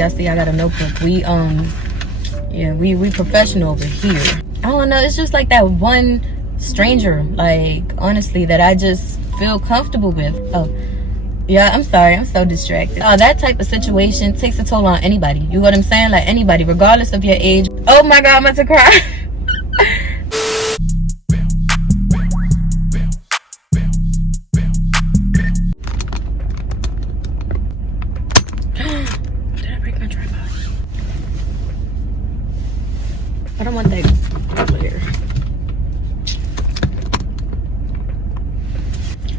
Y'all see I got a notebook. We professional over here. I don't know, it's just like that one stranger, like, honestly, that I just feel comfortable with. Oh yeah, I'm sorry, I'm so distracted. That type of situation takes a toll on anybody. You know what I'm saying? Like, anybody, regardless of your age. Oh my god, I'm about to cry. Did I break my tripod? I don't want that glare.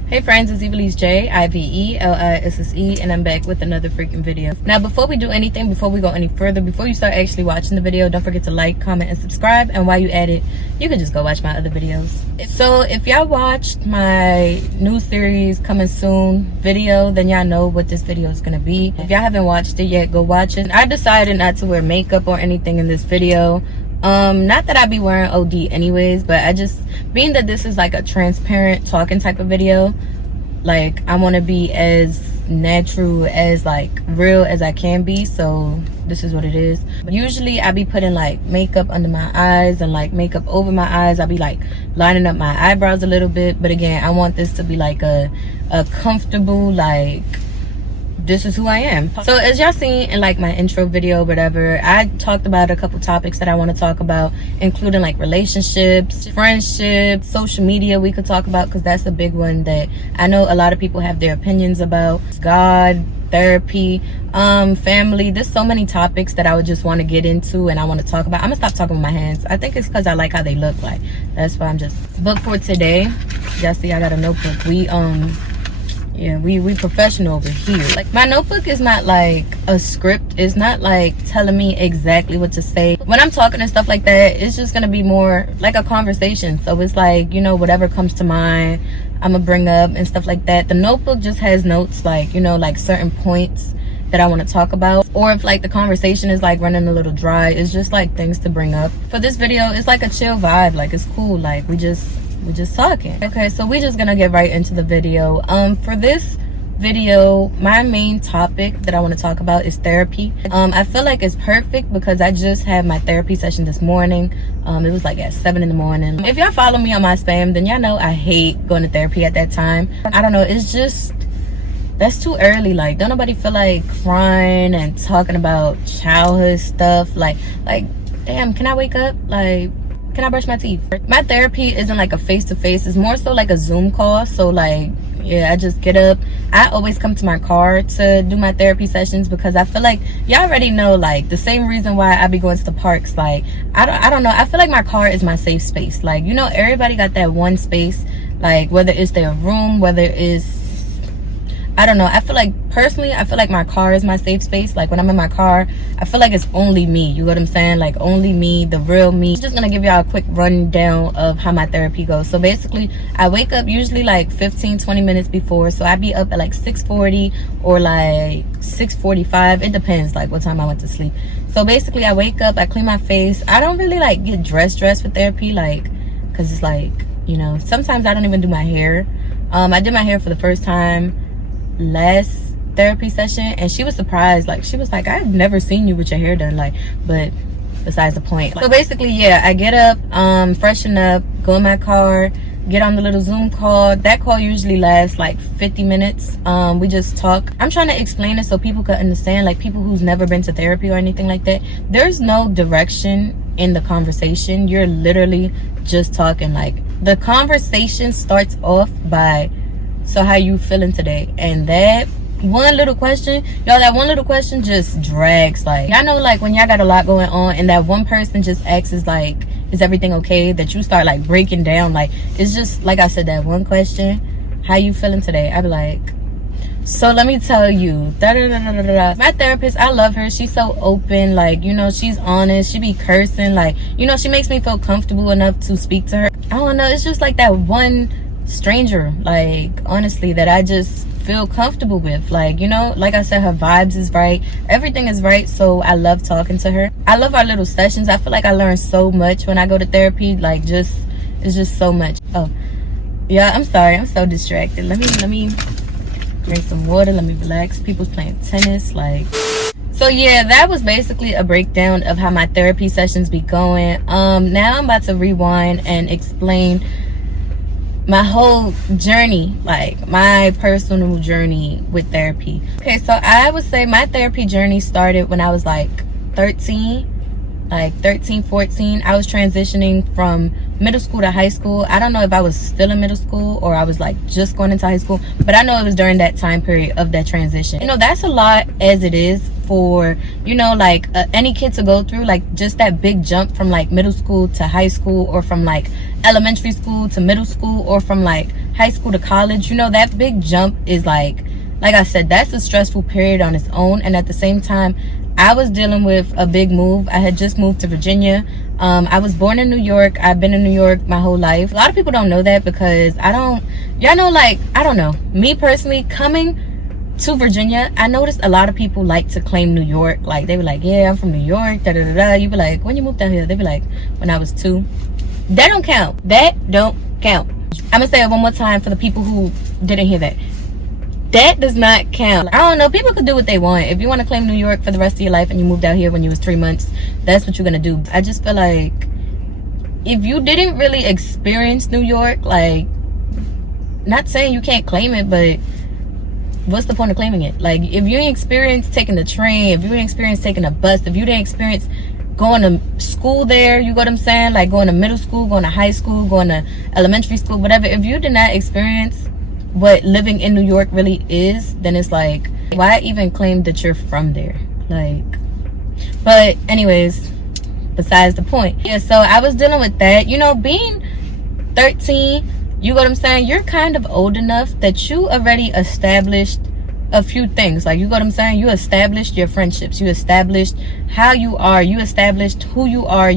Hey friends, it's Evilise J, IVELISSE, and I'm back with another freaking video. Now, before we do anything, before we go any further, before you start actually watching the video, don't forget to like, comment, and subscribe. And while you're at it, you can just go watch my other videos. So if y'all watched my new series coming soon video, then y'all know what this video is gonna be. If y'all haven't watched it yet, go watch it. I decided not to wear makeup or anything in this video. Not that I be wearing OD anyways, but I just, being that this is like a transparent talking type of video, like, I want to be as natural, as like real as I can be, so this is what it is. Usually I be putting like makeup under my eyes and like makeup over my eyes. I'll be like lining up my eyebrows a little bit, but again, I want this to be like a comfortable, like, this is who I am. So as y'all seen in like my intro video, whatever, I talked about a couple topics that I want to talk about, including like relationships, friendships, social media we could talk about, because that's a big one that I know a lot of people have their opinions about. God, therapy, family. There's so many topics that I would just want to get into and I want to talk about. I'm gonna stop talking with my hands. I think it's because I like how they look. Like, that's why I'm just. But for today, y'all see I got a notebook. We professional over here. Like, my notebook is not like a script. It's not like telling me exactly what to say. When I'm talking and stuff like that, it's just gonna be more like a conversation. So it's like, you know, whatever comes to mind, I'm gonna bring up and stuff like that. The notebook just has notes, like, you know, like certain points that I want to talk about, or if like the conversation is like running a little dry, it's just like things to bring up. For this video, it's like a chill vibe. Like, it's cool. Like, we're just talking. Okay, so we're just gonna get right into the video. For this video, my main topic that I want to talk about is therapy. I feel like it's perfect because I just had my therapy session this morning. It was like at 7 in the morning. If y'all follow me on my spam, then y'all know I hate going to therapy at that time. I don't know, it's just, that's too early. Like, don't nobody feel like crying and talking about childhood stuff. Like damn, can I wake up? Like, can I brush my teeth? My therapy isn't like a face-to-face. It's more so like a Zoom call. So like, yeah, I just get up. I always come to my car to do my therapy sessions because I feel like y'all already know, like, the same reason why I be going to the parks. Like, I don't know, I feel like my car is my safe space. Like, you know, everybody got that one space, like, whether it's their room, whether it's, I don't know, I feel like, personally, I feel like my car is my safe space. Like, when I'm in my car, I feel like it's only me. You know what I'm saying? Like, only me, the real me. I'm just gonna give y'all a quick rundown of how my therapy goes. So basically, I wake up usually like 15-20 minutes before. So I be up at like 6:40 or like 6:45. It depends like what time I went to sleep. So basically, I wake up, I clean my face. I don't really like get dressed for therapy, like, because it's like, you know, sometimes I don't even do my hair. I did my hair for the first time last therapy session, and she was surprised. Like, she was like, I've never seen you with your hair done. Like, but besides the point. So basically, yeah, I get up, freshen up, go in my car, get on the little Zoom call. That call usually lasts like 50 minutes. We just talk. I'm trying to explain it so people could understand, like people who's never been to therapy or anything like that. There's no direction in the conversation. You're literally just talking. Like, the conversation starts off by, so how you feeling today? And that one little question, y'all, that one little question just drags. Like, I know, like, when y'all got a lot going on and that one person just asks is like, is everything okay, that you start like breaking down. Like, it's just, like I said, that one question, how you feeling today? I be like, so let me tell you, my therapist, I love her. She's so open. Like, you know, she's honest. She be cursing. Like, you know, she makes me feel comfortable enough to speak to her. I don't know, it's just like that one stranger, like, honestly, that I just feel comfortable with. Like, you know, like I said, her vibes is right, everything is right, so I love talking to her. I love our little sessions. I feel like I learn so much when I go to therapy. Like, just, it's just so much. Oh yeah, I'm sorry, I'm so distracted. Let me drink some water, let me relax. People's playing tennis. Like, So yeah, that was basically a breakdown of how my therapy sessions be going. Now I'm about to rewind and explain my whole journey, like my personal journey with therapy. Okay, so I would say my therapy journey started when I was like 13, 14. I was transitioning from middle school to high school. I don't know if I was still in middle school or I was like just going into high school, but I know it was during that time period of that transition. You know, that's a lot as it is for, you know, like any kid to go through, like just that big jump from like middle school to high school, or from like elementary school to middle school, or from like high school to college. You know, that big jump is like I said, that's a stressful period on its own. And at the same time, I was dealing with a big move. I had just moved to Virginia. I was born in New York. I've been in New York my whole life. A lot of people don't know that because y'all know, like, I don't know. Me personally, coming to Virginia, I noticed a lot of people like to claim New York. Like, they were like, yeah, I'm from New York, da da da da. You be like, when you moved down here? They be like, when I was 2. That don't count. That don't count. I'm gonna say it one more time for the people who didn't hear that. That does not count. I don't know, people could do what they want. If you want to claim New York for the rest of your life and you moved out here when you was 3 months, that's what you're gonna do. I just feel like if you didn't really experience New York, like, not saying you can't claim it, but what's the point of claiming it? Like, if you didn't experience taking the train, if you didn't experience taking a bus, if you didn't experience going to school there, you know what I'm saying? Like going to middle school, going to high school, going to elementary school, whatever. If you did not experience what living in New York really is, then it's like, why even claim that you're from there? Like, but anyways, besides the point. Yeah, so I was dealing with that. You know, being 13, you know what I'm saying? You're kind of old enough that you already established a few things. Like, you know what I'm saying? You established your friendships. You established how you are. You established who you are.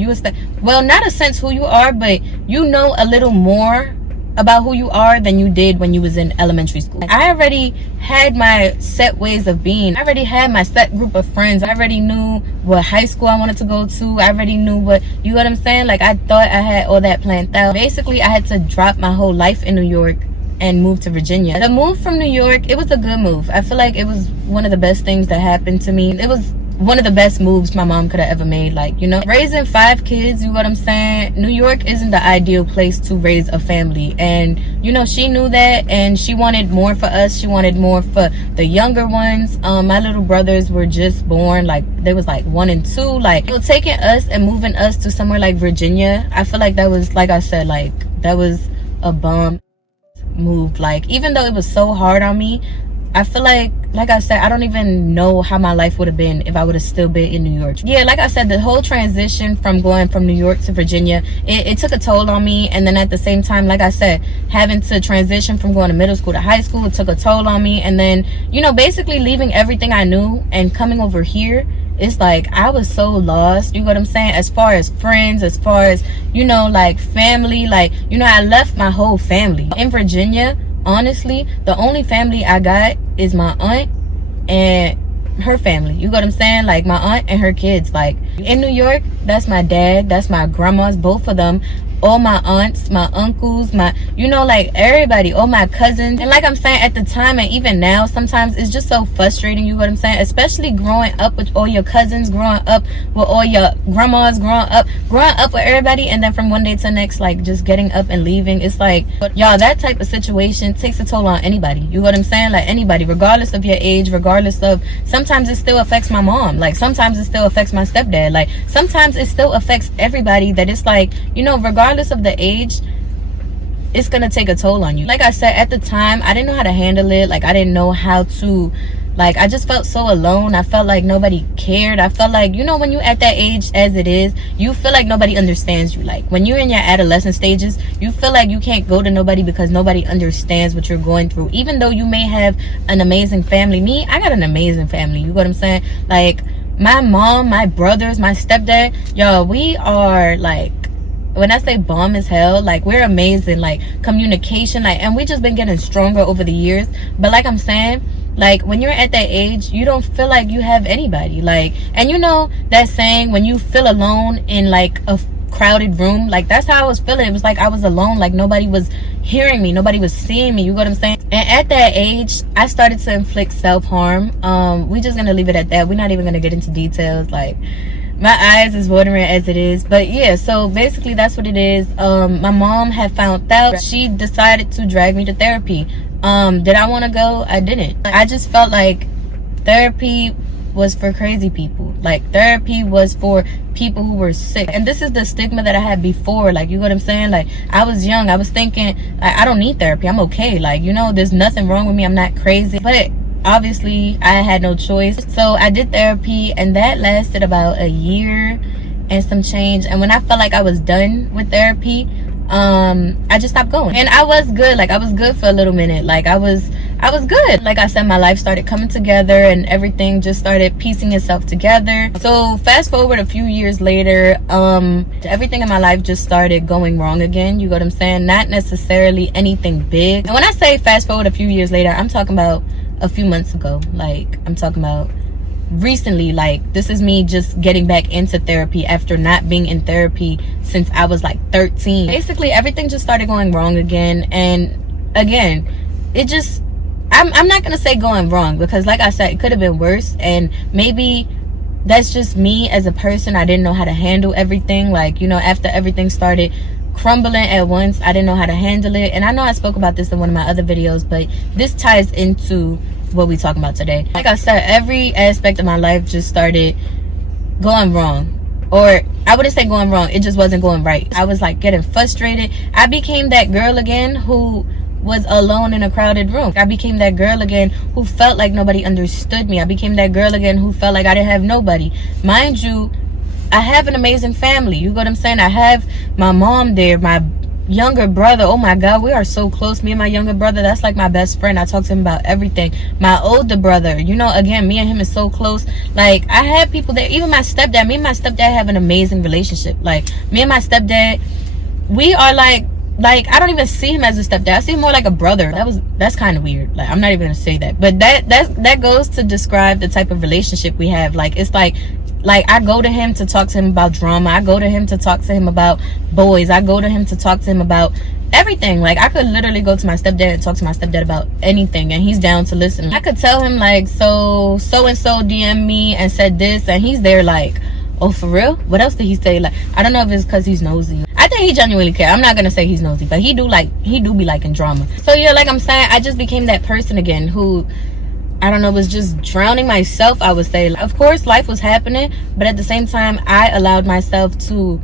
Well, not a sense who you are, but you know a little more about who you are than you did when you was in elementary school. I already had my set ways of being. I already had my set group of friends. I already knew what high school I wanted to go to. I already knew what, you know what I'm saying? Like, I thought I had all that planned out. Basically, I had to drop my whole life in New York and move to Virginia. The move from New York, it was a good move. I feel like it was one of the best things that happened to me. It was one of the best moves my mom could have ever made. Like, you know, raising 5 kids, you know what I'm saying? New York isn't the ideal place to raise a family. And, you know, she knew that, and she wanted more for us. She wanted more for the younger ones. My little brothers were just born. Like, they was like 1 and 2. Like, you know, taking us and moving us to somewhere like Virginia, I feel like that was, like I said, like, that was a bomb move. Like, even though it was so hard on me, I feel like I said, I don't even know how my life would have been if I would have still been in New York. Yeah, like I said, the whole transition from going from New York to Virginia, it took a toll on me. And then at the same time, like I said, having to transition from going to middle school to high school, it took a toll on me. And then, you know, basically leaving everything I knew and coming over here, it's like I was so lost, you know what I'm saying? As far as friends, as far as, you know, like family, like, you know, I left my whole family. In Virginia, honestly, the only family I got is my aunt and her family. You know what I'm saying? Like, my aunt and her kids. Like, in New York, that's my dad, that's my grandmas, both of them, all my aunts, my uncles, my, you know, like everybody, all my cousins. And like I'm saying, at the time and even now, sometimes it's just so frustrating, you know what I'm saying? Especially growing up with all your cousins, growing up with all your grandmas, growing up with everybody, and then from one day to the next, like, just getting up and leaving. It's like, y'all, that type of situation takes a toll on anybody. You know what I'm saying? Like, anybody, regardless of your age, regardless of, sometimes it still affects my mom. Like, sometimes it still affects my stepdad. Like, sometimes it still affects everybody, that it's like, you know, regardless of the age, it's gonna take a toll on you. Like I said, at the time, I didn't know how to handle it. Like, I didn't know how to, like, I just felt so alone. I felt like nobody cared. I felt like, you know, when you at that age as it is, you feel like nobody understands you. Like, when you're in your adolescent stages, you feel like you can't go to nobody because nobody understands what you're going through. Even though you may have an amazing family. Me, I got an amazing family. You know what I'm saying? Like, my mom, my brothers, my stepdad, y'all, we are, like, when I say bomb as hell, like, we're amazing. Like, communication, like, and we just been getting stronger over the years. But like I'm saying, like, when you're at that age, you don't feel like you have anybody. Like, and you know that saying, when you feel alone in like a crowded room, like, that's how I was feeling. It was like I was alone, like nobody was, hearing me, nobody was seeing me, you know what I'm saying? And at that age, I started to inflict self-harm. We just gonna leave it at that. We're not even gonna get into details. Like, my eyes is watering as it is. But yeah, so basically that's what it is. My mom had found out. She decided to drag me to therapy. Did I want to go? I didn't. I just felt like therapy was for crazy people. Like, therapy was for people who were sick. And this is the stigma that I had before. Like, you know what I'm saying? Like, I was young, I was thinking, like, I don't need therapy, I'm okay. Like, you know, there's nothing wrong with me, I'm not crazy. But obviously I had no choice, so I did therapy, and that lasted about a year and some change. And when I felt like I was done with therapy, I just stopped going. And I was good. Like, I was good for a little minute. Like, I was good. Like I said, my life started coming together and everything just started piecing itself together. So fast forward a few years later, everything in my life just started going wrong again, you know what I'm saying? Not necessarily anything big. And when I say fast forward a few years later, I'm talking about a few months ago. Like, I'm talking about recently. Like, this is me just getting back into therapy after not being in therapy since I was like 13. Basically, everything just started going wrong again. And again, it just, I'm not gonna say going wrong, because like I said, it could have been worse. And maybe that's just me as a person. I didn't know how to handle everything. Like, you know, after everything started crumbling at once, I didn't know how to handle it. And I know I spoke about this in one of my other videos, but this ties into what we talking about today. Like I said, every aspect of my life just started going wrong. Or I wouldn't say going wrong, it just wasn't going right. I was like getting frustrated. I became that girl again who was alone in a crowded room. I became that girl again who felt like nobody understood me. I became that girl again who felt like I didn't have nobody. Mind you, I have an amazing family, you know what I'm saying? I have my mom there, my younger brother, oh my god, we are so close. Me and my younger brother, that's like my best friend. I talk to him about everything. My older brother, you know, again, me and him is so close. Like, I have people there. Even my stepdad, me and my stepdad have an amazing relationship. Like, me and my stepdad, we are like I don't even see him as a stepdad. I see him more like a brother. That's kind of weird. Like, I'm not even gonna say that, but that goes to describe the type of relationship we have. Like, it's like I go to him to talk to him about drama. I go to him to talk to him about boys. I go to him to talk to him about everything. Like, I could literally go to my stepdad and talk to my stepdad about anything, and he's down to listen. I could tell him like, so and so DM'd me and said this, and he's there like, oh, for real? What else did he say? Like, I don't know if it's because he's nosy. I think he genuinely care. I'm not gonna say he's nosy, but he do be liking drama. So yeah, like I'm saying, I just became that person again who, I don't know, was just drowning myself, I would say. Of course, life was happening, but at the same time, I allowed myself to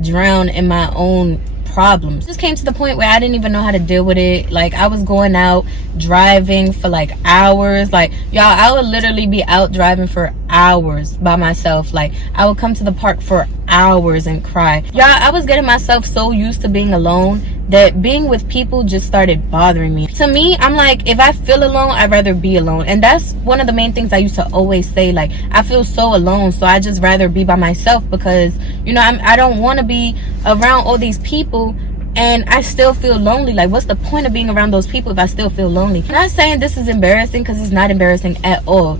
drown in my own problems. It just came to the point where I didn't even know how to deal with it. Like, I was going out driving for like hours. Like, y'all, I would literally be out driving for hours by myself. Like, I would come to the park for hours and cry. Y'all, I was getting myself so used to being alone that being with people just started bothering me. To me, I'm like, if I feel alone, I'd rather be alone. And that's one of the main things I used to always say. Like, I feel so alone, so I just rather be by myself, because, you know, I don't want to be around all these people and I still feel lonely. Like, what's the point of being around those people if I still feel lonely? I'm not saying this is embarrassing, because it's not embarrassing at all.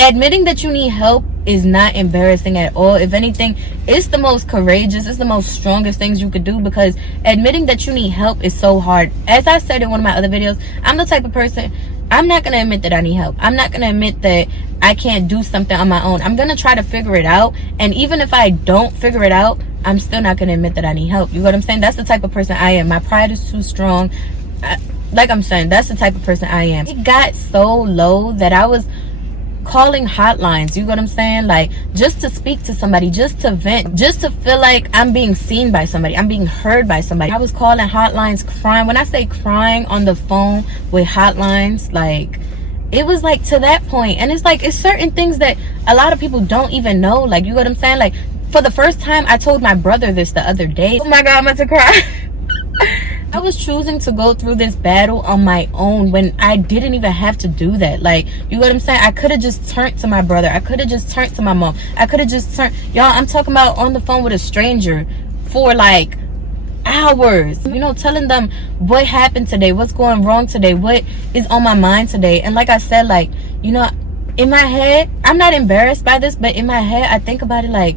Admitting that you need help is not embarrassing at all. If anything, it's the most courageous, it's the most strongest things you could do, because admitting that you need help is so hard. As I said in one of my other videos, I'm the type of person, I'm not gonna admit that I need help. I'm not gonna admit that I can't do something on my own. I'm gonna try to figure it out, and even if I don't figure it out, I'm still not gonna admit that I need help. You know what I'm saying? That's the type of person I am. My pride is too strong. Like I'm saying, that's the type of person I am. It got so low that I was calling hotlines, you know what I'm saying? Like, just to speak to somebody, just to vent, just to feel like I'm being seen by somebody, I'm being heard by somebody. I was calling hotlines, crying. When I say crying on the phone with hotlines, like, it was like to that point. And it's like, it's certain things that a lot of people don't even know. Like, you know what I'm saying? Like, for the first time, I told my brother this the other day. Oh my god, I'm about to cry. I was choosing to go through this battle on my own when I didn't even have to do that. Like, you know what I'm saying? I could have just turned to my brother. I could have just turned to my mom. I could have just turned, y'all, I'm talking about on the phone with a stranger for like hours, you know, telling them what happened today, what's going wrong today, what is on my mind today. And like I said, like, you know, in my head, I'm not embarrassed by this, but in my head, I think about it like,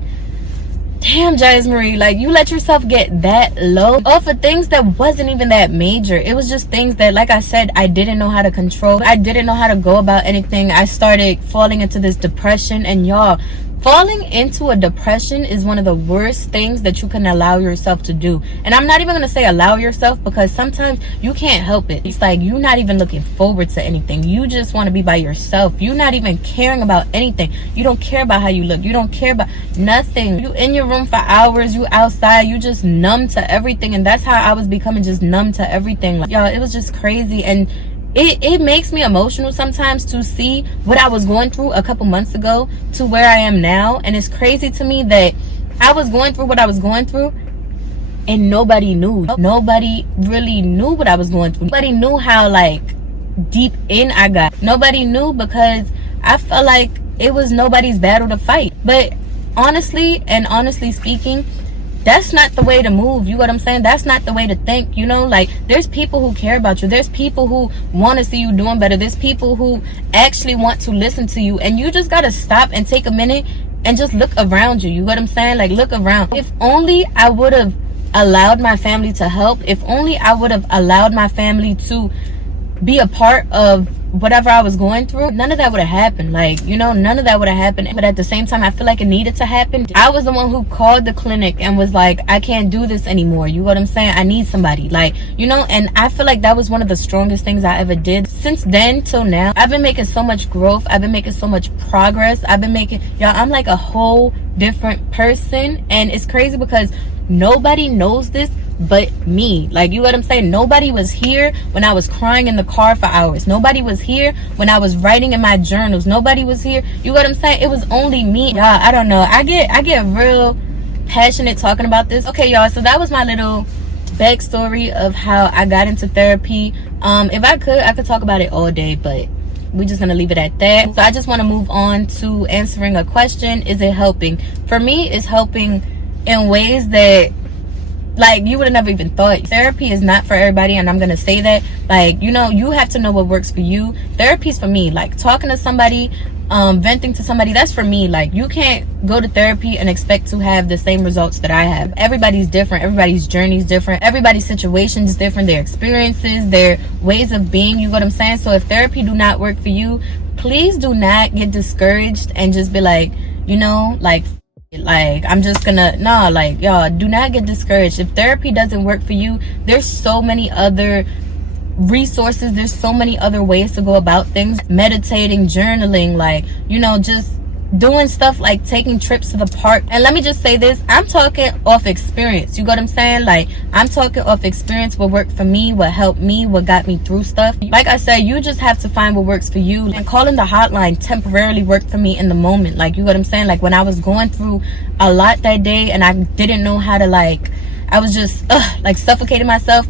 damn, Jasmine, like, you let yourself get that low off of things that wasn't even that major. It was just things that, like I said, I didn't know how to control. I didn't know how to go about anything. I started falling into this depression, and y'all, falling into a depression is one of the worst things that you can allow yourself to do. And I'm not even going to say allow yourself, because sometimes you can't help it. It's like you're not even looking forward to anything. You just want to be by yourself. You're not even caring about anything. You don't care about how you look. You don't care about nothing. You in your room for hours. You outside. You just numb to everything. And that's how I was becoming, just numb to everything. Like, y'all, it was just crazy. And it makes me emotional sometimes to see what I was going through a couple months ago to where I am now. And it's crazy to me that I was going through what I was going through and nobody knew. Nobody really knew what I was going through. Nobody knew how, like, deep in I got. Nobody knew, because I felt like it was nobody's battle to fight. But honestly speaking, that's not the way to move. You know what I'm saying? That's not the way to think. You know, like, there's people who care about you. There's people who want to see you doing better. There's people who actually want to listen to you. And you just got to stop and take a minute and just look around you. You know what I'm saying? Like, look around. If only I would have allowed my family to help. If only I would have allowed my family to be a part of whatever I was going through, none of that would have happened. Like, you know, none of that would have happened. But at the same time, I feel like it needed to happen. I was the one who called the clinic and was like, I can't do this anymore. You know what I'm saying? I need somebody. Like, you know, and I feel like that was one of the strongest things I ever did. Since then till now, I've been making so much growth. I've been making so much progress. I've been making, y'all, I'm like a whole different person. And it's crazy because nobody knows this but me. Like, you know what I'm saying? Nobody was here when I was crying in the car for hours. Nobody was here when I was writing in my journals. Nobody was here. You know what I'm saying? It was only me. Y'all, I don't know. I get real passionate talking about this. Okay, y'all, so that was my little backstory of how I got into therapy. If I could talk about it all day, but we're just gonna leave it at that. So I just want to move on to answering a question. Is it helping? For me, it's helping in ways that, like, you would have never even thought. Therapy is not for everybody, and I'm gonna say that. Like, you know, you have to know what works for you. Therapy's for me. Like, talking to somebody, venting to somebody, that's for me. Like, you can't go to therapy and expect to have the same results that I have. Everybody's different. Everybody's journey is different. Everybody's situation is different. Their experiences, their ways of being, you know what I'm saying? So if therapy do not work for you, please do not get discouraged and just be like, you know, like I'm just gonna, nah, like, y'all, do not get discouraged. If therapy doesn't work for you, there's so many other resources. There's so many other ways to go about things. Meditating, journaling, like, you know, just doing stuff like taking trips to the park. And let me just say this, I'm talking off experience. You got what I'm saying? Like, I'm talking off experience, what worked for me, what helped me, what got me through stuff. Like I said, you just have to find what works for you. And calling the hotline temporarily worked for me in the moment. Like, you got what I'm saying? Like, when I was going through a lot that day and I didn't know how to, like, I was just like suffocating myself,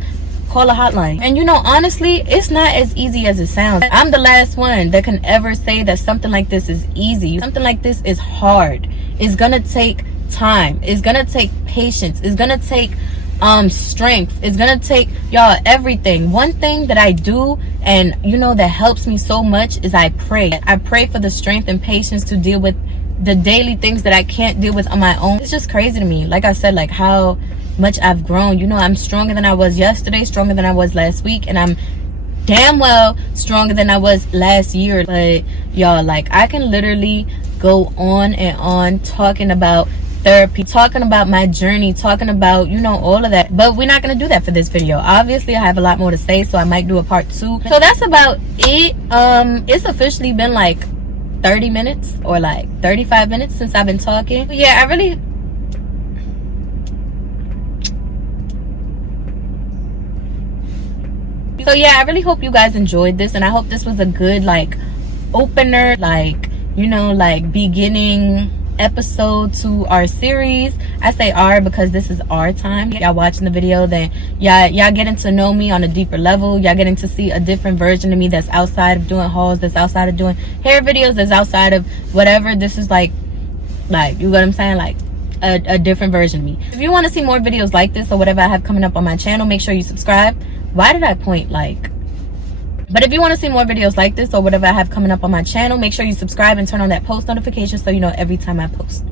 call a hotline. And you know, honestly, it's not as easy as it sounds. I'm the last one that can ever say that something like this is easy. Something like this is hard. It's gonna take time. It's gonna take patience. It's gonna take strength. It's gonna take, y'all, everything. One thing that I do, and you know, that helps me so much, is I pray. I pray for the strength and patience to deal with the daily things that I can't deal with on my own. It's just crazy to me. Like I said, like how much I've grown. You know, I'm stronger than I was yesterday, stronger than I was last week, and I'm damn well stronger than I was last year. But y'all, like, I can literally go on and on talking about therapy, talking about my journey, talking about, you know, all of that, but we're not gonna do that for this video. Obviously, I have a lot more to say, so I might do a part 2. So that's about it. It's officially been like 30 minutes or like 35 minutes since I've been talking. But yeah, I really hope you guys enjoyed this, and I hope this was a good, like, opener, like, you know, like, beginning episode to our series. I say our because this is our time. Y'all watching the video, then y'all getting to know me on a deeper level. Y'all getting to see a different version of me that's outside of doing hauls, that's outside of doing hair videos, that's outside of whatever. This is like, you know what I'm saying? Like, a different version of me. If you want to see more videos like this or whatever I have coming up on my channel, make sure you subscribe. Why did I point like? But if you want to see more videos like this or whatever I have coming up on my channel, make sure you subscribe and turn on that post notification so you know every time I post.